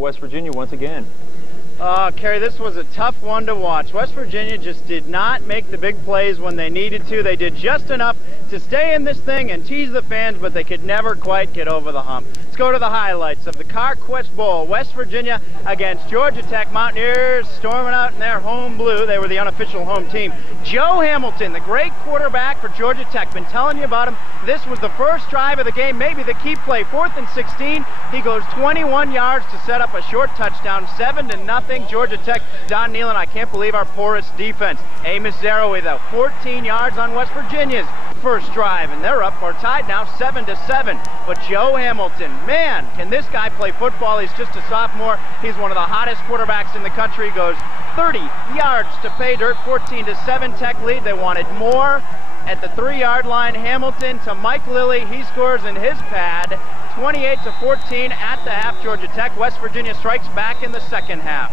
West Virginia once again. Kerry, this was a tough one to watch. West Virginia just did not make the big plays when they needed to. They did just enough to stay in this thing and tease the fans, but they could never quite get over the hump. Let's go to the highlights of the Carquest Bowl. West Virginia against Georgia Tech. Mountaineers storming out in their home blue. They were the unofficial home team. Joe Hamilton, the great quarterback for Georgia Tech. Been telling you about him. This was the first drive of the game, maybe the key play. 4th and 16. He goes 21 yards to set up a short touchdown. 7-0. Georgia Tech. Don Nealon, I can't believe our porous defense. Amos Zarowy, though, 14 yards on West Virginia's first drive, and they're up or tied now 7-7. But Joe Hamilton, man, can this guy play football? He's just a sophomore. He's one of the hottest quarterbacks in the country. He goes 30 yards to pay dirt. 14-7 Tech lead. They wanted more. At the 3-yard line, Hamilton to Mike Lilly. He scores in his pad. 28-14 at the half. Georgia Tech. West Virginia strikes back in the second half.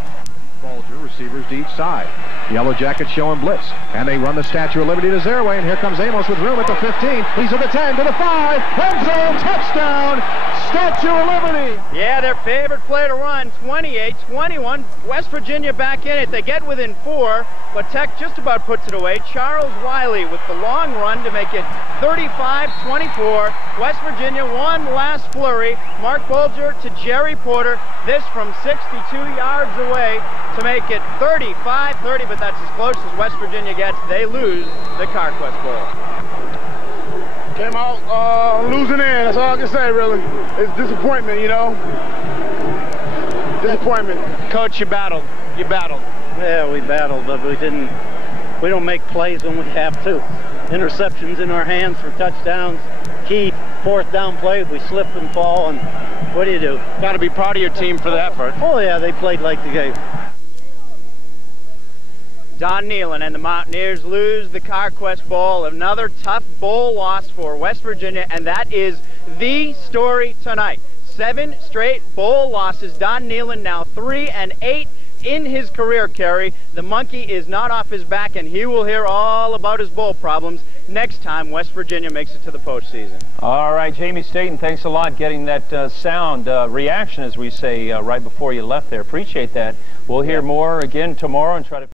Bulger, receivers to each side. Yellow Jackets showing blitz. And they run the Statue of Liberty to Zarowy. And here comes Amos with room at the 15. He's at the 10, to the 5. End zone, touchdown, Statue of Liberty. Yeah, their favorite play to run. 28-21. West Virginia back in it. They get within 4, but Tech just about puts it away. Charles Wiley with the long run to make it 35-24. West Virginia one last flurry. Mark Bulger to Jerry Porter. This from 62 yards away to make it 35-30, but that's as close as West Virginia gets. They lose the Carquest Bowl. Came out losing in, that's all I can say, really. It's disappointment, you know. Disappointment. Coach, you battled. You battled. Yeah, we battled, but we don't make plays when we have to. Interceptions in our hands for touchdowns. Key 4th down play, we slip and fall, and what do you do? Got to be proud of your team for the effort. Oh yeah, they played like the game. Don Nealon and the Mountaineers lose the Carquest Bowl. Another tough bowl loss for West Virginia, and that is the story tonight. 7 straight bowl losses. Don Nealon now 3-8 in his career, Kerry. The monkey is not off his back, and he will hear all about his bowl problems next time West Virginia makes it to the postseason. All right, Jamie Staton, thanks a lot getting that sound reaction, as we say, right before you left there. Appreciate that. We'll hear more again tomorrow and try to